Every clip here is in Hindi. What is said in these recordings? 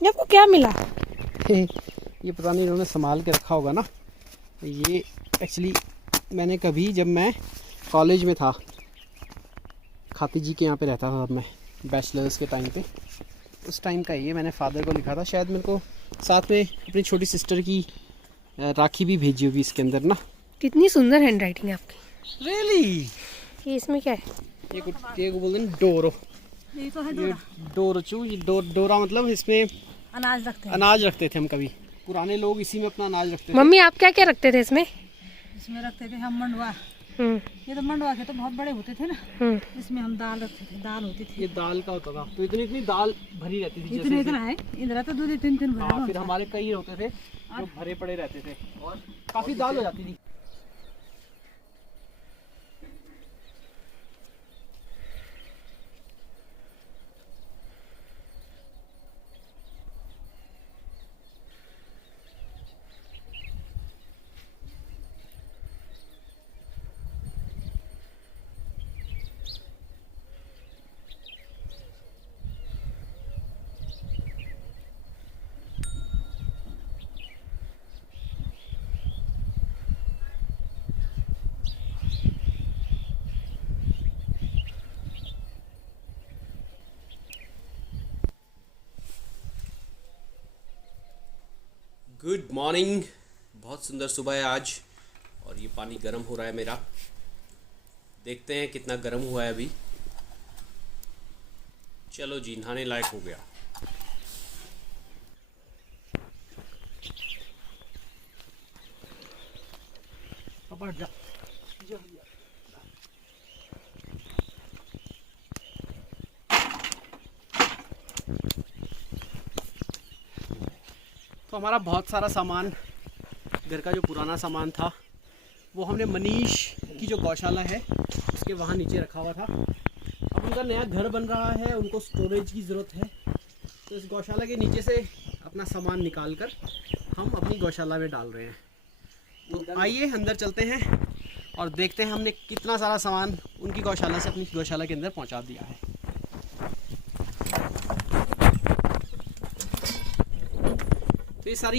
ये आपको क्या मिला? ये पता नहीं इन्होंने संभाल के रखा होगा ना। ये एक्चुअली मैंने कभी, जब मैं कॉलेज में था, खाती जी के यहाँ पे रहता था, तब मैं बैचलर्स के टाइम पे, उस टाइम का ये मैंने फादर को लिखा था। शायद मेरे को साथ में अपनी छोटी सिस्टर की राखी भी भेजी होगी इसके अंदर ना। कितनी सुंदर हैंड राइटिंग है आपकी। रियली? ये इसमें क्या है? ये को बोलते हैं डोरो। ये तो है ये डोरचू, ये डोरा मतलब इसमें अनाज रखते हैं। अनाज रखते थे हम कभी। पुराने लोग इसी में अपना अनाज रखते थे। मम्मी आप क्या क्या रखते थे इसमें? इसमें रखते थे हम मंडवा। ये तो मंडवा के तो बहुत बड़े होते थे ना। इसमें हम दाल रखते थे, दाल होती थी। ये दाल का होता था, तो इतनी इतनी दाल भरी रहती थी। इतने इतना है, इधर तो 2-3 भरा। हाँ, फिर हमारे कई होते थे जो भरे पड़े रहते थे और काफी दाल हो जाती थी। Good morning. बहुत सुंदर सुबह है आज और ये पानी गर्म हो रहा है मेरा। देखते हैं कितना गर्म हुआ है अभी। चलो जी, नहाने लायक हो गया। तो हमारा बहुत सारा सामान, घर का जो पुराना सामान था, वो हमने मनीष की जो गौशाला है उसके वहाँ नीचे रखा हुआ था। अब उनका नया घर बन रहा है, उनको स्टोरेज की ज़रूरत है, तो इस गौशाला के नीचे से अपना सामान निकाल कर हम अपनी गौशाला में डाल रहे हैं। तो आइए अंदर चलते हैं और देखते हैं हमने कितना सारा सामान उनकी गौशाला से अपनी गौशाला के अंदर पहुँचा दिया है। तो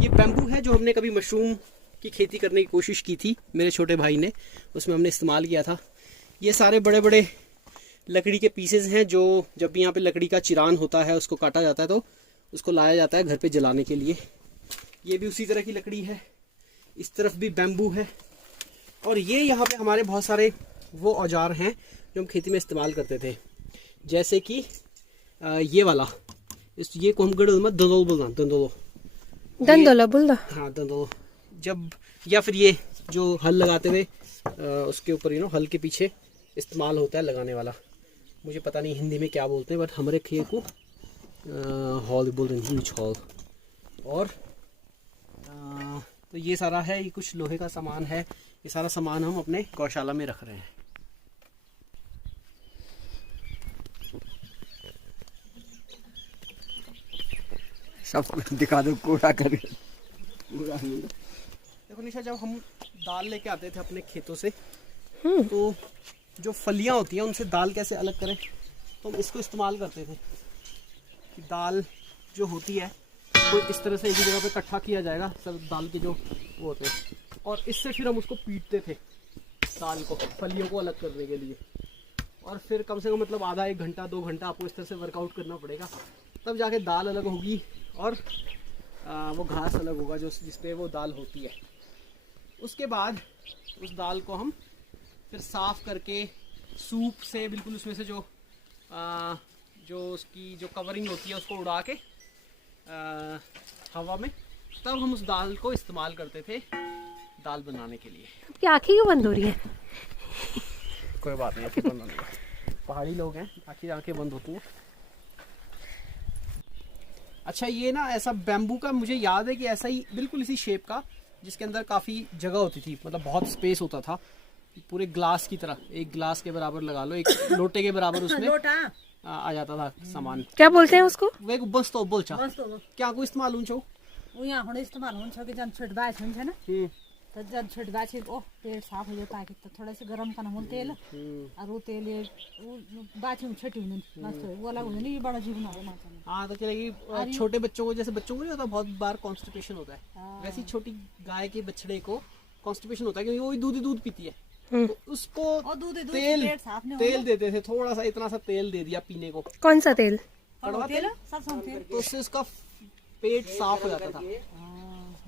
ये बैम्बू है जो हमने कभी मशरूम की खेती करने की कोशिश की थी, मेरे छोटे भाई ने, उसमें हमने इस्तेमाल किया था। ये सारे बड़े बड़े लकड़ी के पीसेस हैं जो जब भी यहाँ पे लकड़ी का चिरान होता है, उसको काटा जाता है तो उसको लाया जाता है घर पे जलाने के लिए। ये भी उसी तरह की लकड़ी है। इस तरफ भी बैम्बू है। और ये यहाँ पे हमारे बहुत सारे वो औजार हैं जो हम खेती में इस्तेमाल करते थे, जैसे कि ये वाला, ये को हम दंदोलो बोलना, दंदोला बोलना। हाँ, दंदोलो। जब या फिर ये जो हल लगाते हुए उसके ऊपर हल के पीछे इस्तेमाल होता है लगाने वाला, मुझे पता नहीं हिंदी में क्या बोलते हैं, बट हमारे खेत को हॉल बोलते हैं, ह्यूज हॉल। और तो ये सारा है, ये कुछ लोहे का सामान है, ये सारा सामान हम अपने गौशाला में रख रहे हैं। सब दिखा दो, कूड़ा कर। देखो निशा, जब हम दाल लेके आते थे अपने खेतों से, तो जो फलियां होती हैं उनसे दाल कैसे अलग करें, तो हम इसको इस्तेमाल करते थे कि दाल जो होती है वो इस तरह से एक ही जगह पे इकट्ठा किया जाएगा, सब दाल के जो वो होते हैं, और इससे फिर हम उसको पीटते थे दाल को, फलियों को अलग करने के लिए। और फिर कम से कम मतलब आधा 1 घंटा 2 घंटा आपको इस तरह से वर्कआउट करना पड़ेगा, तब जाके दाल अलग होगी और वो घास अलग होगा जो जिसपे वो दाल होती है। उसके बाद उस दाल को हम फिर साफ़ करके सूप से बिल्कुल उसमें से जो उसकी जो कवरिंग होती है उसको उड़ा के हवा में, तब हम उस दाल को इस्तेमाल करते थे दाल बनाने के लिए। आपकी आँखें क्यों बंद हो रही हैं? कोई बात नहीं, आँखें बंद होने का, पहाड़ी लोग हैं, आँखें बंद होती हैं। अच्छा, ये ना ऐसा बैम्बू का मुझे याद है कि ऐसा ही बिल्कुल इसी शेप का, जिसके अंदर काफ़ी जगह होती थी, मतलब बहुत स्पेस होता था, पूरे ग्लास की तरह, एक ग्लास के बराबर लगा लो, एक लोटे के बराबर उसमें आ जाता था सामान। क्या बोलते हैं उसको? वे बस तो बोल चा क्या को इस्तेमाल हुन्छ उ यहाँ इस्तेमाल हुन्छ कि जन छोट बास हुन्छ ना, तो जब छिड़का छिड़ ओ पेट साफ हो जाता है कि तो थोड़ा सा गरम करना मुल तेल और वो तेल ये वो बाछी में छटी नहीं मस्त वो अलग हो नहीं ये बड़ा जीवन है माचा में। हाँ तो चलेगी छोटे बच्चों को, जैसे बच्चों को नहीं होता बहुत बार कॉन्स्टिपेशन होता है, वैसे ही छोटी गाय के बछड़े को कॉन्स्टिपेशन होता है क्योंकि वो दूध पीती है। तो उसको तेल देते थे, थोड़ा सा इतना सा तेल दे दिया पीने को। कौन सा तेल? कड़वा तेल, सरसों तेल। तो उससे उसका पेट साफ हो जाता था,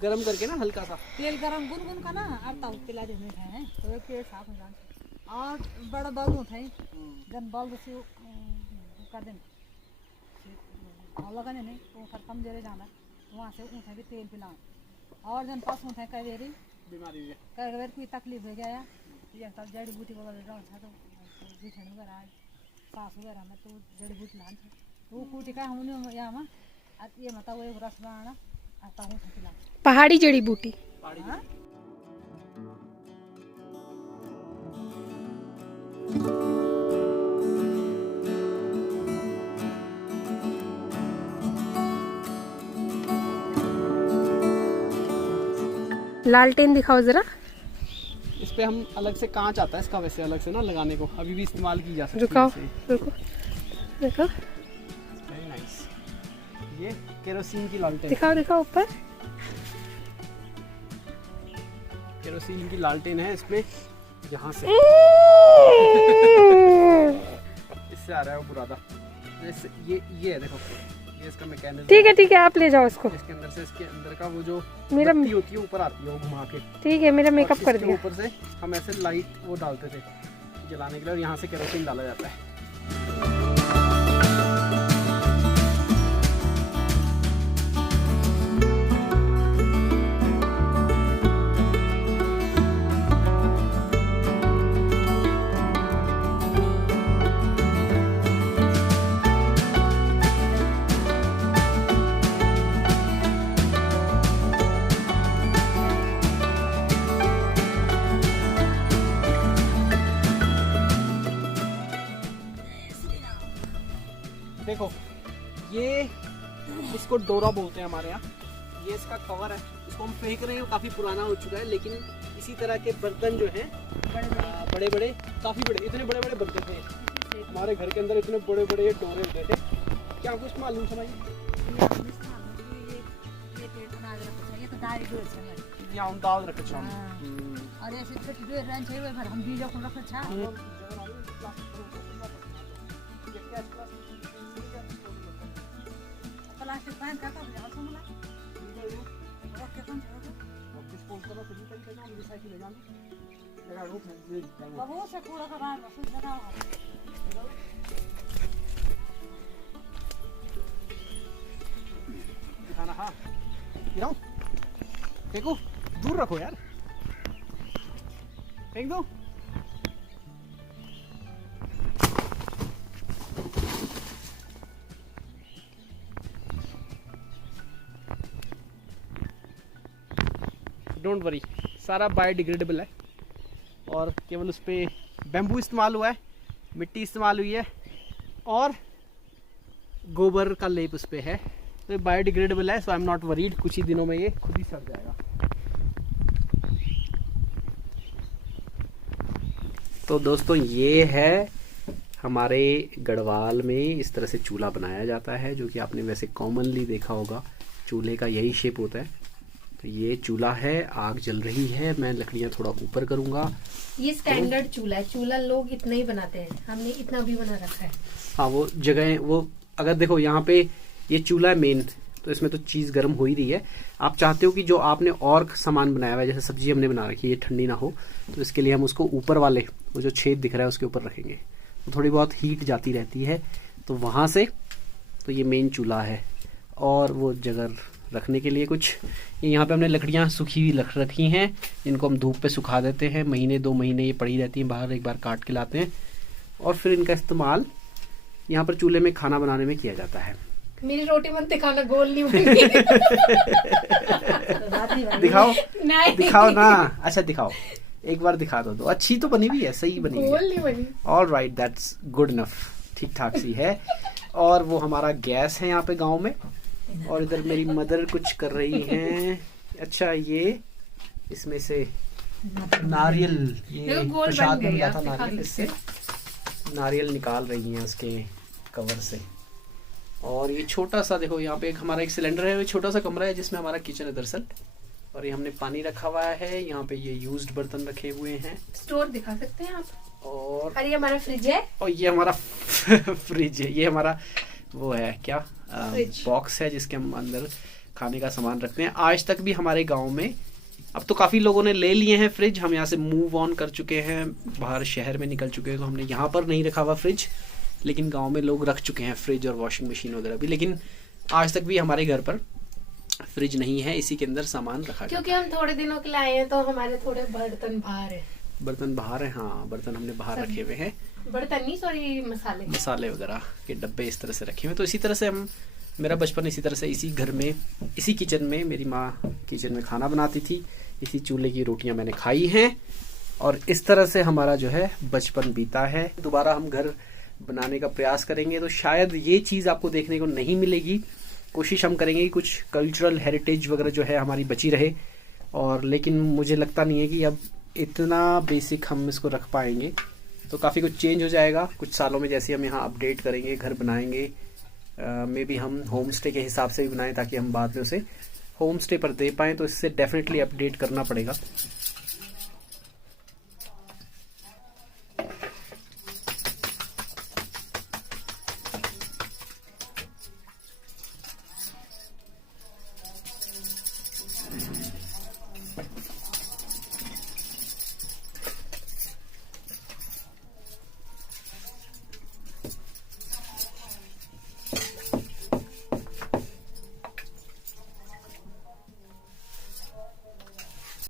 गरम करके ना हल्का सा तेल गरम गुनगुन का ना और तब पिला देने थे तो पेट साफ हो जाता। और बड़ा बल होता है जन बल से कर देंगे और लगाने नहीं तो फिर कम देरे जाना वहाँ से उठा के तेल पिलाओ। और जन पास उठा कई बेरी बीमारी है, कई बेर कोई तकलीफ हो गया या तब जड़ी बूटी वगैरह रहा तो जीठन वगैरह सास वगैरह में तो जड़ी बूटी लान तो वो कूटी का हमने यहाँ में ये मत वो रस बनाना आता हूँ पिला पहाड़ी जड़ी बूटी। लालटेन दिखाओ जरा। इस पे हम अलग से कांच आता है इसका, वैसे अलग से ना लगाने को अभी भी इस्तेमाल की जा सकती है। रुको रुको देखो, वेरी नाइस। ये केरोसिन की लालटेन, दिखाओ दिखाओ ऊपर। केरोसिन की लालटेन है इसमें, यहाँ से इससे आ रहा है वो बुरादा। जैसे ये है देखो, ये इसका मैकेनिज्म। ठीक है आप ले जाओ इसको। इसके अंदर से, इसके अंदर का वो जो मेरा बत्ती होती है ऊपर आती है वो घुमा के। ठीक है, मेरा मेकअप कर दिया। ऊपर से हम ऐसे लाइट वो डालते थे जलाने के लिए और यहाँ से केरोसिन डाला जाता है। देखो ये इसको डोरा बोलते हैं हमारे यहाँ, ये इसका कवर है, इसको हम फेंक रहे हैं, काफ़ी पुराना हो चुका है। लेकिन इसी तरह के बर्तन जो हैं बड़े बड़े काफ़ी बड़े, इतने बड़े बड़े बनते थे हमारे घर के अंदर, इतने बड़े बड़े डोरे होते थे। क्या कुछ मालूम समझिए, यहाँ हम दाल रखे छा और ऐसे छोटी डोर रन चाहिए भर हम बीजों को रखे छा प्लास्टिक पैन का तो जाओ मला रख के कौन छोड़ो डिस्पोज करो तो निकल के ना रिसाइकिल ले जाओ लगा रूप में बहुत से कूड़ा का बाहर कुछ लगाओ। दिखाना। हाँ गिराओ, फेंको, दूर रखो यार, फेंक दो। डोंट वरी, सारा बायोडिग्रेडेबल है और केवल उस पर बैम्बू इस्तेमाल हुआ है, मिट्टी इस्तेमाल हुई है और गोबर का लेप उस पर है, तो ये बायोडिग्रेडेबल है। सो आई एम नॉट वरीड, कुछ ही दिनों में ये खुद ही सड़ जाएगा। तो दोस्तों ये है हमारे गढ़वाल में इस तरह से चूल्हा बनाया जाता है, जो कि आपने वैसे कॉमनली देखा होगा, चूल्हे का यही शेप होता है। तो ये चूल्हा है, आग जल रही है, मैं लकड़ियाँ थोड़ा ऊपर करूँगा। ये स्टैंडर्ड चूल्हा है, चूल्हा लोग इतना ही बनाते हैं, हमने इतना भी बना रखा है। हाँ वो जगह वो अगर देखो यहाँ पे ये चूल्हा है मेन, तो इसमें तो चीज़ गर्म हो ही रही है। आप चाहते हो कि जो आपने और सामान बनाया हुआ है, जैसे सब्जी हमने बना रखी है, ये ठंडी ना हो, तो इसके लिए हम उसको ऊपर वाले वो जो छेद दिख रहा है उसके ऊपर रखेंगे, तो थोड़ी बहुत हीट जाती रहती है, तो वहाँ से तो ये मेन चूल्हा है। और वो जगह रखने के लिए कुछ यहाँ पे हमने लकड़ियाँ सूखी हुई रख रखी हैं, इनको हम धूप पे सुखा देते हैं, महीने 2 महीने ये पड़ी रहती हैं, बाहर एक बार काट के लाते हैं और फिर इनका इस्तेमाल यहाँ पर चूल्हे में खाना बनाने में किया जाता है। मेरी रोटी बनते खाना गोल नहीं बनी। दिखाओ नहीं दिखाओ ना, अच्छा दिखाओ, एक बार दिखा दो, अच्छी तो बनी हुई है, सही बनी हुई गोल नहीं बनी। All right, that's good enough, ठीक ठाक सी है। और वो हमारा गैस है यहाँ पे गांव में, और इधर मेरी मदर कुछ कर रही हैं। अच्छा ये इसमें से नारियल, ये देखो गोल प्रसाद बन बन गई, गया आप था दिखा नारियल, इससे सकते नारियल निकाल रही हैं उसके कवर से। और ये छोटा सा देखो, यहाँ पे हमारा एक सिलेंडर है, वो छोटा सा कमरा है जिसमें हमारा किचन है दरअसल। और ये हमने पानी रखा हुआ है, यहाँ पे ये यूज्ड बर्तन रखे हुए हैं। स्टोर दिखा सकते हैं आप। और ये हमारा फ्रिज है। और ये हमारा फ्रिज है, ये हमारा वो है क्या फ्रिज। बॉक्स है जिसके हम अंदर खाने का सामान रखते हैं। आज तक भी हमारे गांव में, अब तो काफ़ी लोगों ने ले लिए हैं फ्रिज, हम यहाँ से मूव ऑन कर चुके हैं, बाहर शहर में निकल चुके हैं, तो हमने यहाँ पर नहीं रखा हुआ फ्रिज, लेकिन गांव में लोग रख चुके हैं फ्रिज और वॉशिंग मशीन वगैरह भी। लेकिन आज तक भी हमारे घर पर फ्रिज नहीं है, इसी के अंदर सामान रखा क्योंकि हम थोड़े दिनों के लिए आए हैं तो हमारे थोड़े बर्तन बाहर है। बर्तन बाहर है, हाँ बर्तन हमने बाहर रखे हुए हैं, बर्तन नहीं सॉरी मसाले वगैरह के डब्बे इस तरह से रखे हुए हैं। तो इसी तरह से मेरा बचपन इसी तरह से, इसी घर में, इसी किचन में, मेरी माँ किचन में खाना बनाती थी, इसी चूल्हे की रोटियां मैंने खाई हैं, और इस तरह से हमारा जो है बचपन बीता है। दोबारा हम घर बनाने का प्रयास करेंगे तो शायद ये चीज़ आपको देखने को नहीं मिलेगी। कोशिश हम करेंगे कि कुछ कल्चरल हेरिटेज वगैरह जो है हमारी बची रहे, और लेकिन मुझे लगता नहीं है कि अब इतना बेसिक हम इसको रख पाएंगे। तो काफ़ी कुछ चेंज हो जाएगा कुछ सालों में, जैसे हम यहाँ अपडेट करेंगे, घर बनाएंगे, मे बी हम होम स्टे के हिसाब से भी बनाएं ताकि हम बाद में उसे होम स्टे पर दे पाएँ। तो इससे डेफिनेटली अपडेट करना पड़ेगा।